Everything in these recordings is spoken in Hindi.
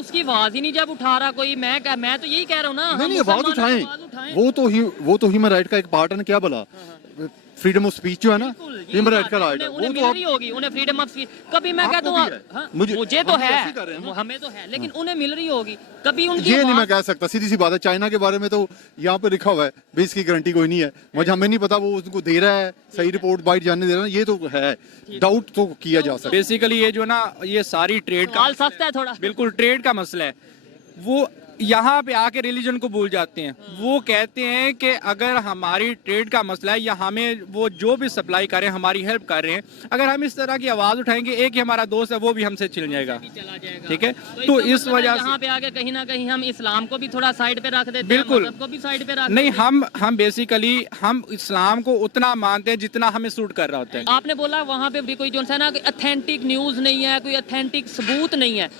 उसकी आवाज ही नहीं जब उठा रहा कोई। मैं तो यही कह रहा हूँ ना, नहीं आवाज उठाएं, वो तो ह्यूमन राइट का एक पार्ट है ना, क्या बोला फ्रीडम ऑफ स्पीच जो है ना, ह्यूमन राइट का राइट है, उन्हें मिल रही होगी, उन्हें फ्रीडम ऑफ स्पीच। कभी मैं कहता हूँ मुझे तो है, हमें तो है, लेकिन उन्हें मिल रही होगी कभी उनकी। ये नहीं मैं कह सकता, सीधी सी बात है। चाइना के बारे में तो यहाँ पे लिखा हुआ है, भी इसकी गारंटी कोई नहीं है, मुझे हमें नहीं पता वो उसको दे रहा है सही रिपोर्ट बाइट जानने दे रहा है, ये तो है, डाउट तो किया जा सकता है। बेसिकली ये जो ना, ये सारी ट्रेड का सख्त है थोड़ा, बिल्कुल ट्रेड का मसला है। वो यहाँ पे आके रिलीजन को भूल जाते हैं। वो कहते हैं कि अगर हमारी ट्रेड का मसला है या हमें वो जो भी सप्लाई कर रहे हैं, हमारी हेल्प कर रहे हैं, अगर हम इस तरह की आवाज उठाएंगे, एक ही हमारा दोस्त है वो भी हमसे छिल जाएगा, ठीक है। तो इस वजह से यहाँ पे आगे कहीं ना कहीं हम इस्लाम को भी थोड़ा साइड पे रख देते हैं, बिल्कुल मज़हब को भी साइड पे रख नहीं, हम बेसिकली हम इस्लाम को उतना मानते हैं जितना हमें सूट कर रहा होता है। आपने बोला वहाँ पे भी कोई जो है ना ऑथेंटिक न्यूज नहीं है, कोई ऑथेंटिक सबूत नहीं है।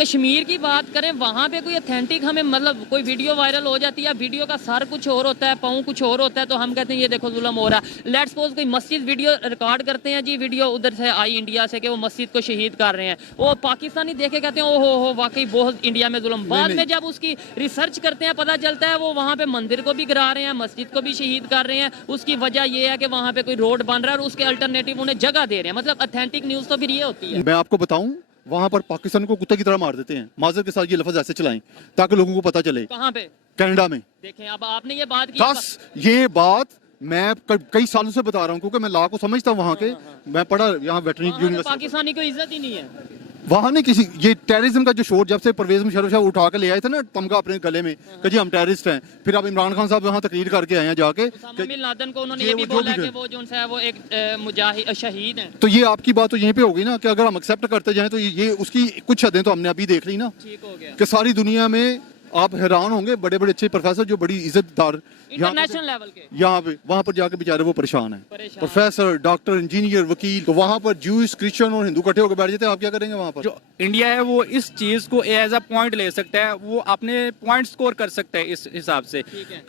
कश्मीर की बात करें, वहाँ पे कोई ऑथेंटिक हमें मतलब कोई वीडियो वायरल हो जाती है, वीडियो का सर कुछ और होता है, पाँव कुछ और होता है, तो हम कहते हैं ये देखो जुल्म हो रहा है। लेट्स सपोज कोई मस्जिद वीडियो रिकॉर्ड करते हैं जी, वीडियो उधर से आई इंडिया से कि वो मस्जिद को शहीद कर रहे हैं, वो पाकिस्तानी देखे कहते हैं ओहो हो वाकई बहुत इंडिया में जुल्म। बाद में जब उसकी रिसर्च करते हैं पता चलता है वो वहाँ पे मंदिर को भी गिरा रहे हैं, मस्जिद को भी शहीद कर रहे हैं। उसकी वजह ये है कि वहाँ पे कोई रोड बन रहा है और उसके अल्टरनेटिव उन्हें जगह दे रहे हैं। मतलब ऑथेंटिक न्यूज तो फिर ये होती है। मैं आपको बताऊं, वहां पर पाकिस्तान को कुत्ते की तरह मार देते हैं, माजर के साथ ये लफ्ज ऐसे चलाएं ताकि लोगों को पता चले। कहाँ पे? कनाडा में। देखें अब आपने ये बात की, बस ये बात मैं कई सालों से बता रहा हूँ, क्योंकि मैं लॉ को समझता हूँ वहाँ के, मैं पढ़ा यहाँ वेटरनरी यूनिवर्सिटी। पाकिस्तानी को इज्जत ही नहीं है वहाँ नहीं किसी, ये टेररिज्म का जो शोर जब से परवेज मुशर्रफ साहब उठा के ले आए थे ना तमगा अपने गले में कि जी हम टेररिस्ट हैं, फिर अब इमरान खान साहब यहाँ तकरीर करके आए हैं जाके, बिन लादेन को उन्होंने ये भी बोला कि वो जो है वो एक मुजाहिद शहीद हैं। तो ये आपकी बात तो यहीं पे होगी ना कि अगर हम एक्सेप्ट करते जाएं तो ये उसकी कुछ हदें तो हमने अभी देख ली ना, ठीक हो गया कि सारी दुनिया में आप हैरान होंगे, बड़े बड़े अच्छे प्रोफेसर जो बड़ी इज्जतदार इंटरनेशनल लेवल के यहाँ पे वहाँ पर जाके बेचारे वो परेशान है, प्रोफेसर, डॉक्टर, इंजीनियर, वकील, तो वहाँ पर जूस, क्रिश्चियन और हिंदू इकट्ठे होकर बैठ जाते हैं, आप क्या करेंगे वहाँ पर? जो इंडिया है वो इस चीज को एज अ पॉइंट ले सकता है, वो अपने पॉइंट स्कोर कर सकता है इस हिसाब से।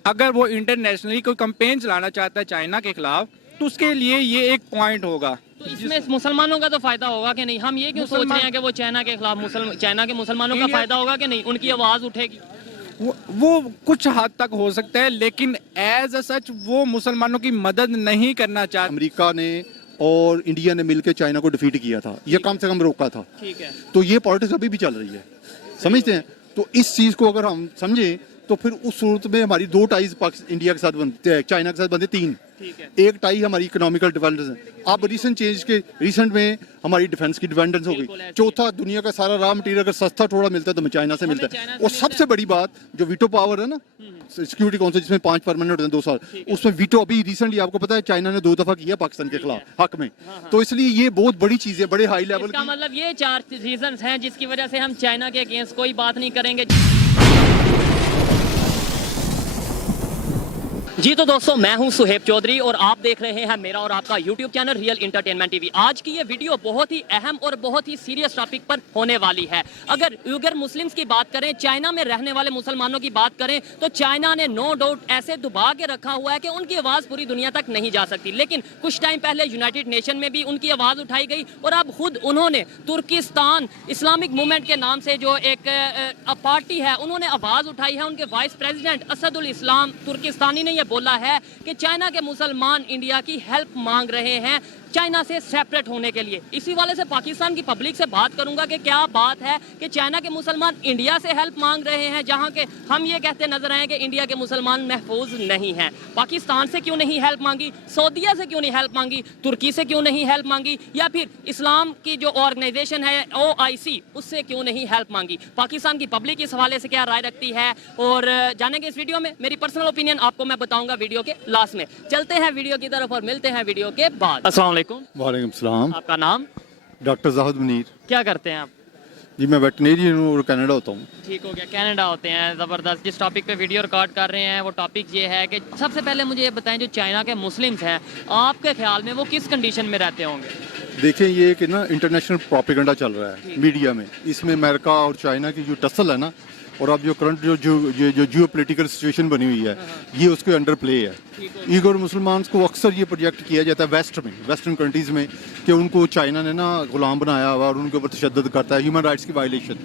अगर वो इंटरनेशनली कोई कैंपेन चलाना चाहता है चाइना के खिलाफ, तो उसके लिए ये एक पॉइंट होगा। तो इसमें मुसलमानों का तो फायदा होगा कि नहीं? हम ये क्यों सोच रहे हैं कि वो चाइना के खिलाफ चाइना के मुसलमानों का फायदा होगा कि नहीं, उनकी आवाज उठेगी? वो कुछ हद तक हो सकता है, लेकिन एज सच वो मुसलमानों की मदद नहीं करना चाहते। अमेरिका ने और इंडिया ने मिलकर चाइना को डिफीट किया था, ये कम से कम रोका था, ठीक है। तो ये पॉलिटिक्स अभी भी चल रही है, समझते हैं? तो इस चीज को अगर हम समझें तो फिर उस सूरत में हमारी दो टाइज इंडिया के साथ बनते हैं, चाइना के साथ बनते तीन, एक टाई हमारी इकोनॉमिकल डिपेंडेंस है। अब रिसेंट में हमारी डिफेंस की डिपेंडेंस हो गई। चौथा, दुनिया का सारा रॉ मटेरियल अगर सस्ता थोड़ा मिलता है तो हमें चाइना से मिलता है। और सबसे बड़ी बात जो वीटो पावर है ना सिक्योरिटी काउंसिल, जिसमें 5 परमानेंट होते हैं 2 साल, उसमें वीटो अभी रिसेंटली आपको पता है चाइना ने 2 दफा किया पाकिस्तान के खिलाफ हक में। तो इसलिए ये बहुत बड़ी चीज है, बड़े हाई लेवल की। मतलब ये 4 रीजन हैं जिसकी वजह से हम चाइना के अगेंस्ट कोई बात नहीं करेंगे। जी तो दोस्तों, मैं हूं सुहेब चौधरी और आप देख रहे हैं मेरा और आपका YouTube channel real entertainment TV. आज की ये वीडियो बहुत ही अहम और बहुत ही सीरियस टॉपिक पर होने वाली है। अगर उइगर मुस्लिम्स की बात करें, चाइना में रहने वाले मुसलमानों की बात करें, तो चाइना ने नो डाउट ऐसे दबा के रखा हुआ है कि उनकी आवाज़ पूरी दुनिया तक नहीं जा सकती। लेकिन कुछ टाइम पहले यूनाइटेड नेशन में भी उनकी आवाज़ उठाई गई और अब खुद उन्होंने तुर्किस्तान इस्लामिक मूवमेंट के नाम से जो एक पार्टी है, उन्होंने आवाज़ उठाई है। उनके वाइस प्रेसिडेंट असदुल इस्लाम तुर्किस्तानी ने बोला है कि चाइना के मुसलमान इंडिया की हेल्प मांग रहे हैं चाइना से सेपरेट होने के लिए। इसी वाले से पाकिस्तान की पब्लिक से बात करूंगा कि क्या बात है कि चाइना के मुसलमान इंडिया से हेल्प मांग रहे हैं, जहां के हम ये कहते नजर आए कि इंडिया के मुसलमान महफूज नहीं हैं। पाकिस्तान से क्यों नहीं हेल्प मांगी, सऊदीया से क्यों नहीं हेल्प मांगी, तुर्की से क्यों नहीं हेल्प मांगी, या फिर इस्लाम की जो ऑर्गेनाइजेशन है OIC उससे क्यों नहीं हेल्प मांगी? पाकिस्तान की पब्लिक इस हवाले से क्या राय रखती है और जानेंगे इस वीडियो में। मेरी पर्सनल ओपिनियन आपको मैं बताऊंगा वीडियो के लास्ट में। चलते हैं वीडियो की तरफ और मिलते हैं वीडियो के बाद। अस्सलाम वालेकुम सलाम। आपका नाम? डॉक्टर जाहिद मुनीर। क्या करते हैं आप? जी मैं वेटरनरियन हूँ और कनाडा होता हूँ। ठीक हो गया, कनाडा होते हैं, ज़बरदस्त। जिस टॉपिक पे वीडियो रिकॉर्ड कर रहे हैं वो टॉपिक ये है कि सबसे पहले मुझे ये बताएं, जो चाइना के मुस्लिम्स हैं आपके ख्याल में वो किस कंडीशन में रहते होंगे? देखें, ये कि ना इंटरनेशनल प्रोपेगेंडा चल रहा है मीडिया में, इसमें अमेरिका और चाइना की जो टसल है ना, और अब जो करंट जो जियो पोलिटिकल सिचुएशन बनी हुई है, ये उसके अंडर प्ले है। ईगोर मुसलमान को अक्सर ये प्रोजेक्ट किया जाता है वेस्टर्न कंट्रीज़ में कि उनको चाइना ने ना गुलाम बनाया हुआ और उनके ऊपर तशद्दुद करता है, ह्यूमन राइट्स की वायलेशन।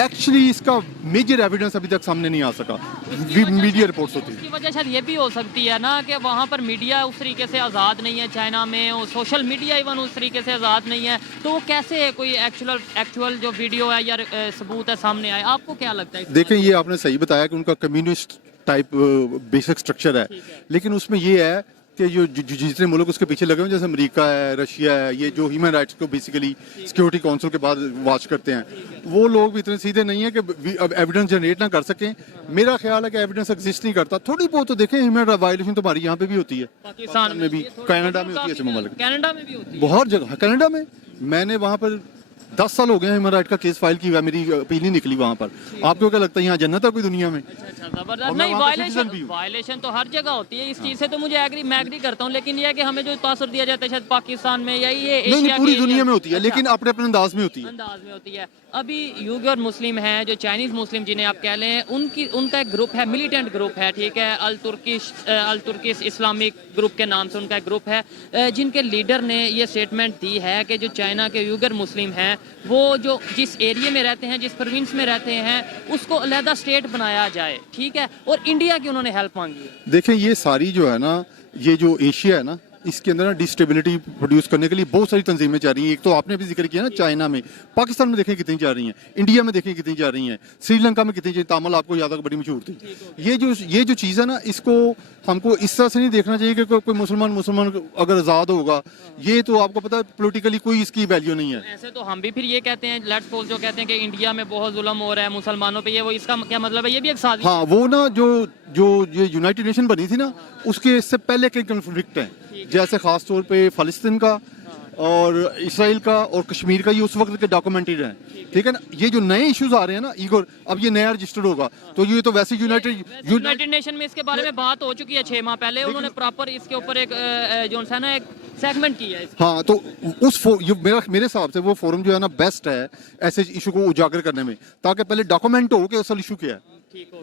एक्चुअली इसका मेजर एविडेंस अभी तक सामने नहीं आ सका, मीडिया रिपोर्ट्स होती है। उसकी वजह शायद ये भी हो सकती है ना कि वहाँ पर मीडिया उस तरीके से आज़ाद नहीं है चाइना में, और सोशल मीडिया इवन उस तरीके से आज़ाद नहीं है, तो वो कैसे कोई एक्चुअल जो वीडियो है या सबूत है सामने आए? आपको क्या लगता है? देखें, ये आपने सही बताया कि उनका कम्युनिस्ट टाइप बेसिक स्ट्रक्चर है, लेकिन उसमें ये है कि जितने मुल्क उसके पीछे लगे हुए, जैसे अमेरिका है, रशिया है, ये जो ह्यूमन राइट्स को बेसिकली सिक्योरिटी काउंसिल के बाद वॉच करते हैं, वो लोग भी इतने सीधे नहीं है कि अब एविडेंस जनरेट ना कर सकें। मेरा ख्याल है कि एविडेंस एग्जिस्ट नहीं करता। थोड़ी बहुत तो देखें, ह्यूमन राइट वायलेशन तो हमारी यहाँ पे भी होती है, पाकिस्तान में भी, कनाडा में होती है, ऐसे मुल्क कनाडा में भी होती है, बहुत जगह। कनाडा में मैंने वहाँ पर 10 साल हो गए ह्यूमन राइट का केस फाइल की हुआ, मेरी अपील नहीं निकली वहाँ पर। आपको क्या लगता है यहाँ जन्नत है कोई दुनिया में? अच्छा, जबरदस्त। और मैं नहीं, वहाँ का citizen भी हूँ। वायलेशन तो हर जगह होती है, इस चीज़ से तो मैं एग्री करता हूँ, लेकिन ये है कि हमें जो तासुर दिया जाता है शायद पाकिस्तान में या ये नहीं, एशिया पूरी के दुनिया एरिया में होती है, लेकिन अपने अपने अंदाज में होती है। अंदाज में होती है। अभी यूगर मुस्लिम हैं, जो चाइनीज मुस्लिम जिन्हें आप कह लें, उनका एक ग्रुप है, मिलिटेंट ग्रुप है, ठीक है, अल तुर्किश इस्लामिक ग्रुप के नाम से उनका एक ग्रुप है, जिनके लीडर ने ये स्टेटमेंट दी है कि जो चाइना के यूगर मुस्लिम हैं, वो जो जिस एरिया में रहते हैं, जिस प्रोविंस में रहते हैं, उसको अलहदा स्टेट बनाया जाए, ठीक है, और इंडिया की उन्होंने हेल्प मांगी है। देखें, ये सारी जो है ना, ये जो एशिया है ना, इसके अंदर ना डिस्टेबिलिटी प्रोड्यूस करने के लिए बहुत सारी तंजीमें जा रही हैं। एक तो आपने भी जिक्र किया ना, चाइना में, पाकिस्तान में देखें कितनी जा रही हैं, इंडिया में देखें कितनी जा रही हैं, श्रीलंका में कितनी, तामिल आपको याद है बड़ी मशहूर थी। ये जो चीज़ है ना, इसको हमको इस तरह से नहीं देखना चाहिए कि कोई मुसलमान अगर आज़ाद होगा, ये तो आपको पता है पॉलिटिकली कोई इसकी वैल्यू नहीं है। ऐसे तो हम भी फिर ये कहते हैं, लेट्स सपोज जो कहते हैं कि इंडिया में बहुत जुल्म हो रहा है मुसलमानों पे, ये वो इसका क्या मतलब है? ये भी एक साजिश। हाँ, वो ना जो ये यूनाइटेड नेशन बनी थी ना, उसके इससे पहले के कन्फ्लिक्ट हैं, जैसे खास तौर पे फ़लस्तीन का और इसराइल का और कश्मीर का, ये उस वक्त के डॉक्यूमेंटेड हैं, ठीक है ना। ये जो नए इश्यूज आ रहे हैं ना ईगोर, अब ये नया रजिस्टर्ड होगा, तो ये तो वैसे यूनाइटेड नेशन में इसके बारे में बात हो चुकी है 6 माह पहले, उन्होंने प्रॉपर इसके ऊपर एक जो है ना एक सेगमेंट किया है। हाँ, तो मेरे हिसाब से वो फोरम जो है ना बेस्ट है ऐसे इशू को उजागर करने में, ताकि पहले डॉक्यूमेंट हो कि असल इशू क्या है,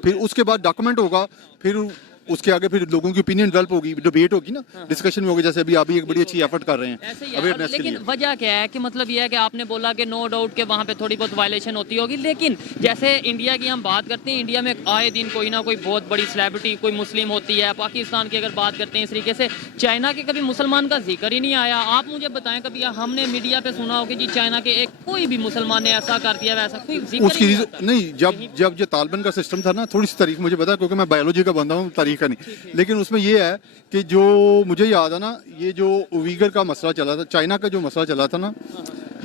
फिर उसके बाद डॉक्यूमेंट होगा, फिर उसके आगे फिर लोगों की ओपिनियन डेवलप होगी, डिबेट होगी ना, डिस्कशन में होगी, जैसे अभी आप एक बड़ी अच्छी एफर्ट कर रहे हैं अवेयरनेस के लिए। लेकिन वजह क्या है कि मतलब ये है कि आपने बोला कि नो डाउट के वहाँ पे थोड़ी बहुत वायलेशन होती होगी, लेकिन जैसे इंडिया की हम बात करते हैं, इंडिया में आए दिन कोई ना कोई बहुत बड़ी सेलिब्रिटी कोई मुस्लिम होती है। पाकिस्तान की अगर बात करते हैं इस तरीके से, चाइना के कभी मुसलमान का जिक्र ही नहीं आया। आप मुझे बताएं, कभी हमने मीडिया पे सुना हो कि जी चाइना के एक कोई भी मुसलमान ने ऐसा कर दिया, वैसा कोई जिक्र नहीं। जब जो तालिबान का सिस्टम था ना, थोड़ी सी तारीख मुझे पता है क्योंकि मैं बायोलॉजी का बंदा हूँ, तारीख का नहीं, लेकिन उसमें ये है कि जो मुझे याद है ना, ये जो उइगर का मसला चला था, चाइना का जो मसला चला था ना,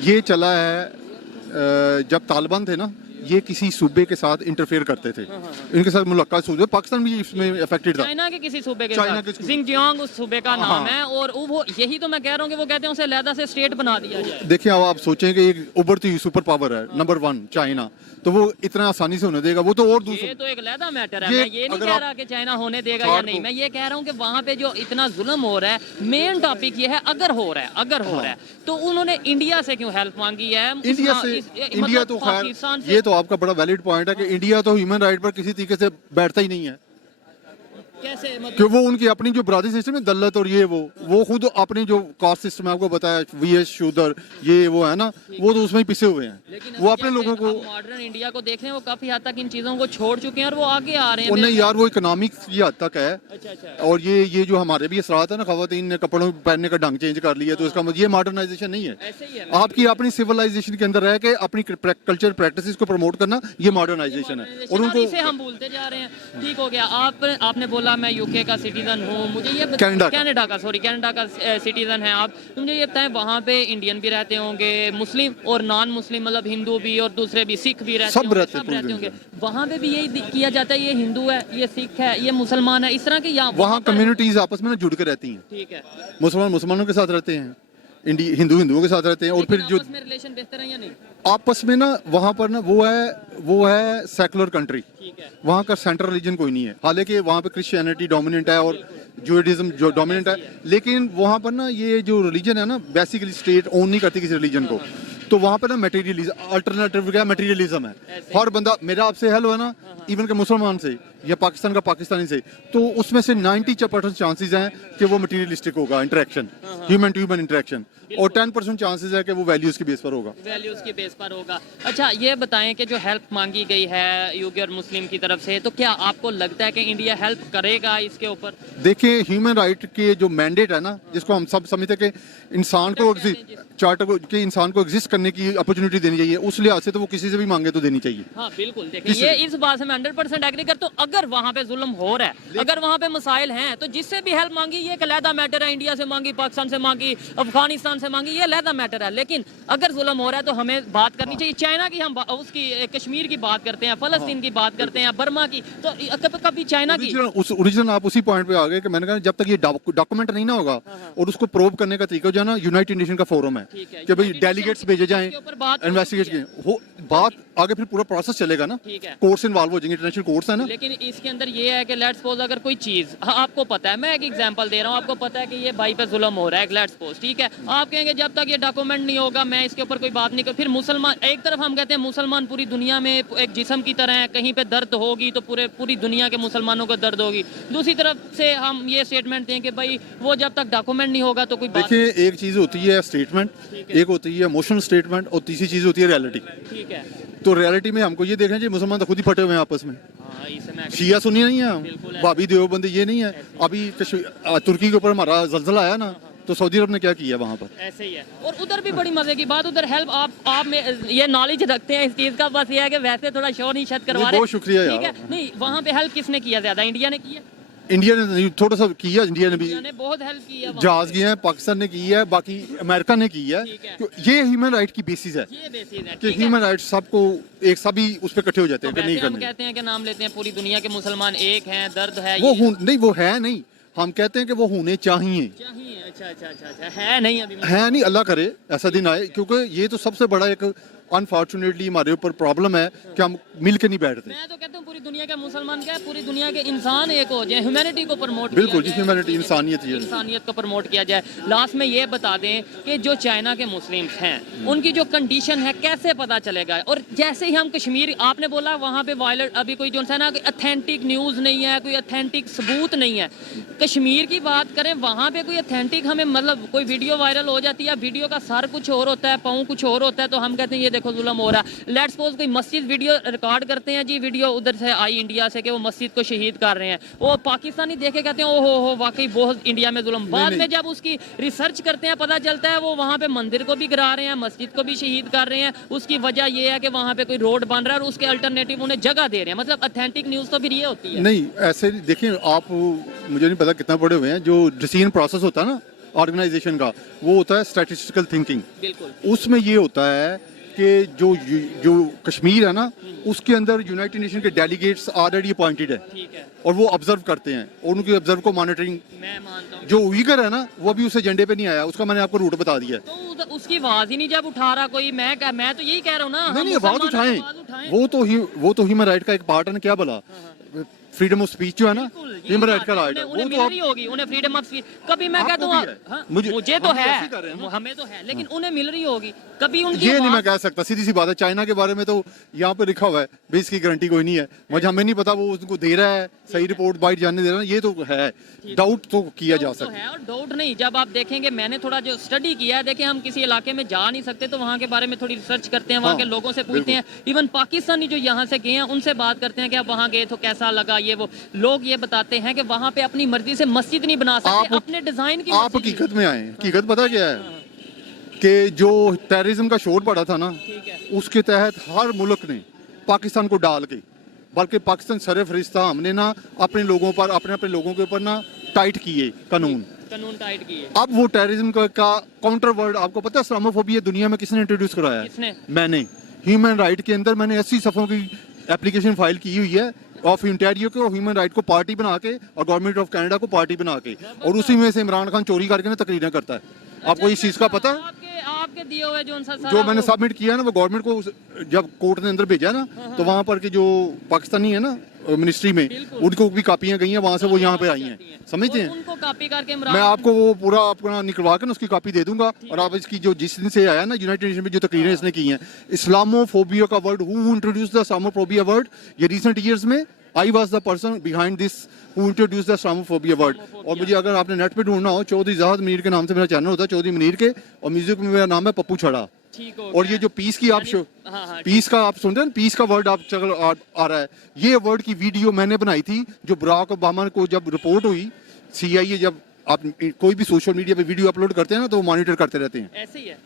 ये चला है जब तालिबान थे ना, ये किसी सूबे के साथ इंटरफेयर करते थे, इनके साथ मुलाकात सूबे, पाकिस्तान भी इसमें अफेक्टेड था। चाइना के किसी सूबे के साथ, जिंगजियांग उस सूबे का नाम है, और वो यही तो मैं कह रहा हूँ कि वो कहते हैं उसे अलहदा से स्टेट बना दिया जाए। देखिए, अब आप सोचें कि एक उभरती हुई सुपर पावर है नंबर 1 चाइना, तो वो इतना आसानी से होने देगा? वो तो और दूसरा, ये तो एक अलहदा मैटर है। मैं ये नहीं कह रहा कि चाइना होने देगा या नहीं, मैं ये कह रहा हूँ कि वहाँ पे जो इतना जुल्म हो रहा है, मेन टॉपिक ये है, अगर हो रहा है तो उन्होंने इंडिया से क्यों हेल्प मांगी है? इंडिया तो खैर, ये तो आपका बड़ा वैलिड पॉइंट है कि इंडिया तो ह्यूमन राइट पर किसी तरीके से बैठता ही नहीं है। कैसे मतलब? कि वो उनकी अपनी जो बरादरी सिस्टम है, दल्लत और ये वो खुद अपनी जो कास्ट सिस्टम है, आपको बताया वीएस शूदर, ये वो है ना, वो तो उसमें ही पिसे हुए हैं। वो अपने लोगों को, मॉडर्न इंडिया को देख रहे हैं, वो काफी हद तक इन चीजों को छोड़ चुके हैं और वो आगे आ रहे हैं। नहीं यार, वो इकोनॉमिक्स की हद तक है। अच्छा। और ये जो हमारे भी असरात है ना, खवातीन ने कपड़ों पहनने का ढंग चेंज कर लिया, तो इसका मतलब ये मॉडर्नाइजेशन नहीं है। ऐसे ही है। आपकी अपनी सिविलाइजेशन के अंदर रह के अपनी कल्चर प्रैक्टिसेस को प्रमोट करना, ये मॉडर्नाइजेशन है। और उनको इसे हम भूलते जा रहे हैं। ठीक हो गया, आपने बोला मैं यूके का सिटीजन हूँ, मुझे ये कनाडा का सिटीजन है आप, तो मुझे ये बताएं, वहाँ पे इंडियन भी रहते होंगे, मुस्लिम और नॉन मुस्लिम, मतलब हिंदू भी और दूसरे भी, सिख भी रहते होंगे। वहाँ पे भी यही किया जाता है, ये हिंदू है, ये सिख है, ये मुसलमान है, इस तरह के वहाँ कम्युनिटीज आपस में ना जुड़ के रहती हैं। ठीक है, मुसलमानों के साथ रहते हैं, हिंदुओं के साथ रहते हैं, और फिर जो आपस में रिलेशन बेहतर है या नहीं? आपस में ना वहाँ पर ना वो है सेकुलर कंट्री, ठीक है, वहाँ का सेंट्रल रिलीजन कोई नहीं है। हालांकि वहाँ पे क्रिश्चियनिटी डोमिनेंट है और जुडाइज्म जो डोमिनेंट है, लेकिन वहाँ पर ना ये जो रिलीजन है ना, बेसिकली स्टेट ओन नहीं करती किसी रिलीजन को, तो वहाँ पे ना मटेरियलिज्म, अल्टरनेटिव क्या मटेरियलिज्म है। हर बंदा, मेरा आपसे हेल हुआ ना, इवन के मुसलमान से या पाकिस्तान का पाकिस्तानी से, तो उसमें से 90% चांसेस हैं कि वो मटेरियलिस्टिक होगा interaction, human to human interaction. और 10% चांसेस है कि वो वैल्यूज की बेस पर होगा। वैल्यूज की बेस पर होगा। अच्छा ये बताएं कि जो हेल्प मांगी गई है यूगर मुस्लिम की तरफ से, तो क्या आपको लगता है कि इंडिया हेल्प करेगा इसके ऊपर? देखिए ह्यूमन राइट के जो मैंडेट है ना, जिसको हम सब समझते हैं कि इंसान को चार्टर को कि इंसान को एग्जिस्ट करने की अपॉर्चुनिटी देनी चाहिए, उस लिहाज से तो वो किसी से भी मांगे तो देनी चाहिए। हाँ बिल्कुल, देखिए ये इस बात से मैं 100% एग्री करता हूँ। अगर वहाँ पे जुल्म हो रहा है, अगर वहाँ पे मसाइल हैं, तो जिससे भी हेल्प मांगी ये एक अलहदा मैटर है। इंडिया से मांगी, पाकिस्तान से मांगी, अफगानिस्तान से मांगी, ये अलहदा मैटर है। लेकिन अगर जुल्म हो रहा है तो हमें बात करनी चाहिए। चाइना की हम उसकी कश्मीर की बात करते हैं, फलस्तीन की बात करते हैं, बर्मा की, तो कभी चाइना की ओरिजिनल आप उसी पॉइंट पे आ गए कि मैंने कहा जब तक ये डॉक्यूमेंट नहीं ना होगा और उसको प्रोब करने का तरीका जो है ना, यूनाइटेड नेशन का फोरम है कि भाई डेलीगेट्स भेजे जाएं, इन्वेस्टिगेट हो बात आगे, फिर पूरा प्रोसेस चलेगा ना, कोर्ट्स इन्वॉल्व हो जाएंगे, इंटरनेशनल कोर्ट्स है ना। लेकिन इसके अंदर ये है कि लेट्स सपोज अगर कोई चीज आपको पता है, मैं एक एग्जांपल दे रहा हूँ, आपको पता है कि ये भाई पे जुल्म हो रहा है, लेट्स सपोज, ठीक है, आप कहेंगे जब तक ये डॉक्यूमेंट नहीं होगा मैं इसके ऊपर कोई बात नहीं कर। फिर मुसलमान, एक तरफ हम कहते हैं मुसलमान पूरी दुनिया में एक जिस्म की तरह है, कहीं पे दर्द होगी तो पूरी दुनिया के मुसलमानों को दर्द होगी। दूसरी तरफ से हम ये स्टेटमेंट दें कि भाई वो जब तक डॉक्यूमेंट नहीं होगा तो कोई बात। देखिए एक चीज होती है स्टेटमेंट, एक होती है इमोशनल स्टेटमेंट, और तीसरी चीज होती है रियलिटी। ठीक है, तो रियलिटी में हमको ये देखना चाहिए, मुसलमान तो खुद ही फटे हुए हैं आपस में, शिया सुन्नी नहीं है, भाभी देवबंदी ये नहीं है। अभी तुर्की के ऊपर हमारा जल्जला आया ना, तो सऊदी अरब ने क्या किया वहाँ पर, ऐसे ही है। और उधर भी बड़ी मजे की बात, उधर हेल्प आप में ये नॉलेज रखते हैं इस चीज का, बस ये है कि वैसे थोड़ा शो नहीं शत करवा रहे। बहुत शुक्रिया ठीक है, नहीं वहाँ पे हेल्प किसने किया ज्यादा, इंडिया ने किया? इंडिया ने थोड़ा सा किया, इंडिया ने भी बहुत हेल्प की है, जहाज किए हैं, पाकिस्तान ने की है, बाकी अमेरिका ने की है। तो ये ह्यूमन राइट की बेसिस है, ये बेसिस है कि ह्यूमन राइट सबको एक सभी उस पर इकट्ठे हो जाते हैं कि नहीं हम करने। कहते हैं कि नाम लेते हैं पूरी दुनिया के मुसलमान एक हैं, दर्द है वो नहीं, वो है नहीं, हम कहते हैं कि वो होने चाहिए। अच्छा अच्छा अच्छा अच्छा, है नहीं अभी, है नहीं, अल्लाह करे ऐसा दिन आए, क्योंकि ये तो सबसे बड़ा एक अनफॉर्चुनेटली हमारे ऊपर प्रॉब्लम है कि हम मिल के नहीं बैठते। मैं तो कहता हूँ पूरी दुनिया के मुसलमान क्या, पूरी दुनिया के इंसान एक हो जाए, ह्यूमैनिटी को प्रमोट, बिल्कुल जी, ह्यूमैनिटी इंसानियत को प्रमोट किया जाए। लास्ट में ये बता दें कि जो चाइना के मुस्लिम्स हैं उनकी जो कंडीशन है कैसे पता चलेगा? और जैसे ही हम कश्मीर, आपने बोला वहाँ पे वायलेट अभी कोई जो है ना अथेंटिक न्यूज़ नहीं है, कोई अथेंटिक सबूत नहीं है। कश्मीर की बात करें, वहाँ पे कोई अथेंटिक हमें मतलब कोई वीडियो वायरल हो जाती है, वीडियो का सर कुछ और होता है, पाँव कुछ और होता है, तो हम कहते हैं ये देखो जुल्म हो रहा है। लेट्स सपोज कोई मस्जिद वीडियो रिकॉर्ड करते हैं जी, वीडियो उधर से आई इंडिया से कि वो मस्जिद को शहीद कर रहे हैं, वो पाकिस्तानी देखे कहते हैं ओहो हो वाकई बहुत इंडिया में जुल्म। बाद में जब उसकी रिसर्च करते हैं पता चलता है वो वहाँ पे मंदिर को भी गिरा रहे हैं, मस्जिद को भी शहीद कर रहे हैं। उसकी वजह ये है कि वहाँ पे कोई रोड बन रहा है और उसके अल्टरनेटिव उन्हें जगह दे रहे हैं। मतलब अथेंटिक न्यूज़ तो फिर ये होती है। नहीं ऐसे देखिए आप, मुझे नहीं पता कितना पढ़े हुए हैं, जो डिसीजन प्रोसेस होता है ना ऑर्गेनाइजेशन का, वो होता है स्टैटिस्टिकल थिंकिंग। बिल्कुल, उसमें ये होता है कि जो कश्मीर है ना, उसके अंदर यूनाइटेड नेशन के डेलीगेट्स ऑलरेडी अपॉइंटेड है, ठीक है, और वो ऑब्जर्व करते हैं, और उनके ऑब्जर्व को मॉनिटरिंग। मैं मानता हूँ जो उइगर है ना, वो अभी उस एजेंडे पे नहीं आया, उसका मैंने आपको रूट बता दिया है। तो उसकी आवाज ही नहीं जब उठा रहा कोई। मैं तो यही कह रहा हूँ ना, नहीं आवाज उठाएं, वो तो ह्यूमन राइट का एक पार्ट है ना, क्या बोला, फ्रीडम ऑफ स्पीच जो है ना, ह्यूमन राइट का राइट है, उन्हें वो मिल तो रही होगी, उन्हें फ्रीडम ऑफ स्पीच। कभी मैं कहता हूँ मुझे तो है, हमें तो है, लेकिन उन्हें मिल रही होगी कभी उनकी। ये नहीं मैं कह सकता, सीधी सी बात है। चाइना के बारे में तो यहाँ पे लिखा हुआ है भाई, इसकी गारंटी कोई नहीं है, मुझे हमें नहीं पता वो उसको दे रहा है सही रिपोर्ट बाइट जानने दे रहा है, ये तो है, डाउट तो किया जा सकता है। और डाउट नहीं, जब आप देखेंगे, मैंने थोड़ा जो स्टडी किया है, देखें हम किसी इलाके में जा नहीं सकते तो वहाँ के बारे में थोड़ी रिसर्च करते हैं, वहाँ के लोगों से पूछते हैं, इवन पाकिस्तानी जो यहाँ से गए हैं उनसे बात करते हैं कि आप वहाँ गए तो कैसा लगा। ये वो लोग ये बताते हैं कि वहाँ पे अपनी मर्जी से मस्जिद नहीं बना सकते, अपने डिजाइन की। आप हकीकत में आए, हकीकत पता क्या है कि जो टेररिज्म का शोर पड़ा था ना, उसके तहत हर मुल्क ने पाकिस्तान को डाल के, बल्कि पाकिस्तान सरफरिश्ता हमने ना अपने लोगों पर, अपने लोगों के ऊपर ना टाइट किए कानून टाइट किए। अब वो टेररिज्म का काउंटर वर्ड आपको पता है, इस्लामोफोबिया दुनिया में किसने इंट्रोड्यूस कराया? किसने? मैंने। ह्यूमन राइट के अंदर मैंने 80 सफ़ों की एप्लीकेशन फाइल की हुई है ऑफ इंटेरियो को, ह्यूमन राइट को पार्टी बना के, और गवर्नमेंट ऑफ कनाडा को पार्टी बना के, और उसी में से इमरान खान चोरी करके ना तकरीरें करता है। आपको इस चीज का पता है? आपके दिए हुए जो मैंने सबमिट किया ना, वो गवर्नमेंट को जब कोर्ट ने अंदर भेजा ना, तो वहाँ पर के जो पाकिस्तानी है ना मिनिस्ट्री में, उनको भी कापियां गई हैं वहाँ से, वो यहाँ पे आई हैं, समझते हैं? उनको कॉपी करके मैं आपको वो पूरा अपना निकलवा के ना उसकी कॉपी दे दूंगा, और आप इसकी जो जिस दिन से आया ना यूनाइटेड नेशन में जो तकरीरें इसने की हैं, इस्लामोफोबिया का word, who introduce the Islamophobia word, ये रिसेंट ईयर्स में I was the person behind this who introduce the Islamophobia word. और मुझे अगर आपने नेट पे ढूंढना हो, चौधरी जहाद मुनीर के नाम से मेरा चैनल होता है, चौधरी मुनीर के, और म्यूजिक में मेरा नाम है पप्पू छड़ा। ठीक हो और गया। ये जो पीस की आप शो हाँ, पीस का आप सुनते हैं ना, पीस का वर्ड आप चल आ रहा है, ये वर्ड की वीडियो मैंने बनाई थी जो बराक ओबामा को जब रिपोर्ट हुई, CIA जब आप कोई भी सोशल मीडिया पे वीडियो अपलोड करते हैं ना तो वो मॉनिटर करते रहते हैं। ऐसे ही है।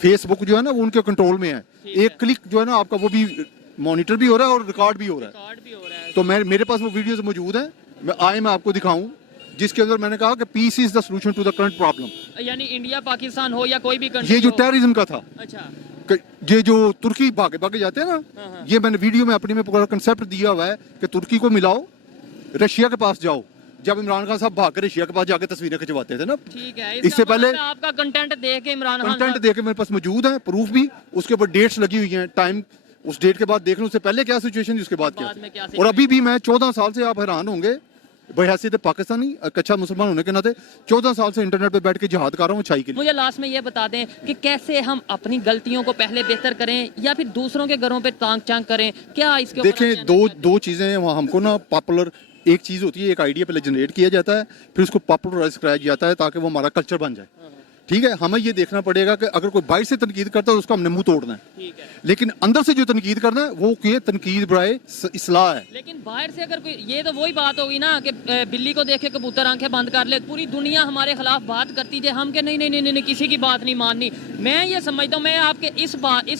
फेसबुक जो है ना वो उनके कंट्रोल में है, ठीक है। एक क्लिक जो है ना आपका वो भी मॉनिटर भी हो रहा है और रिकॉर्ड भी हो रहा है। कार्ड भी हो रहा है। तो मेरे पास वो वीडियोस मौजूद हैं, मैं आपको दिखाऊं, जिसके अंदर मैंने कहा कि peace is the solution to the current problem. यानी इंडिया पाकिस्तान हो या कोई भी कंट्री ये जो हो। टेररिज्म का था, अच्छा। ये जो तुर्की भागे भागे जाते हैं हाँ, ना, हाँ। ये मैंने वीडियो में अपनी में पूरा कंसेप्ट दिया हुआ है कि तुर्की को मिलाओ, रशिया के पास जाओ। जब इमरान खान साहब भाग कर रशिया के पास जाके तस्वीरें खिंचवाते थे ना, ठीक है। इससे पहले आपका कंटेंट देख के इमरान खान कंटेंट देके मेरे पास मौजूद है, प्रूफ भी, उसके ऊपर डेट्स लगी हुई हैं, टाइम उस डेट के बाद देख लो, उससे पहले क्या सिचुएशन थी, उसके बाद बाद में क्या क्या। और अभी भी मैं 14 साल से, आप हैरान होंगे बहैसियत पाकिस्तानी अच्छा मुसलमान होने के नाते 14 साल से इंटरनेट पे बैठ के जिहाद कर रहा हूँ अच्छाई के लिए। मुझे लास्ट में ये बता दें कि कैसे हम अपनी गलतियों को पहले बेहतर करें या फिर दूसरों के घरों पे तांग चांग करें, क्या इसके ऊपर देखें, आप कहना दो चीजें हैं वहाँ। हमको ना पॉपुलर एक चीज होती है, एक आइडिया पहले जनरेट किया जाता है, फिर उसको पॉपुलराइज कराया जाता है ताकि वो हमारा कल्चर बन जाए। ठीक है, हमें ये देखना पड़ेगा कि अगर कोई बाहर से तनकीद करता है तो उसका हमने मुंह तोड़ना है, ठीक है। लेकिन अंदर से जो तनकीद करना है वो ये तनकीद बराए इस्लाह है। लेकिन बाहर से अगर कोई, ये तो वही बात होगी ना कि बिल्ली को देख के कबूतर आंखें बंद कर ले, पूरी दुनिया हमारे खिलाफ बात करती है, हम के नहीं नहीं नहीं नहीं, नहीं किसी की बात नहीं माननी। मैं ये समझता हूँ, मैं आपके इस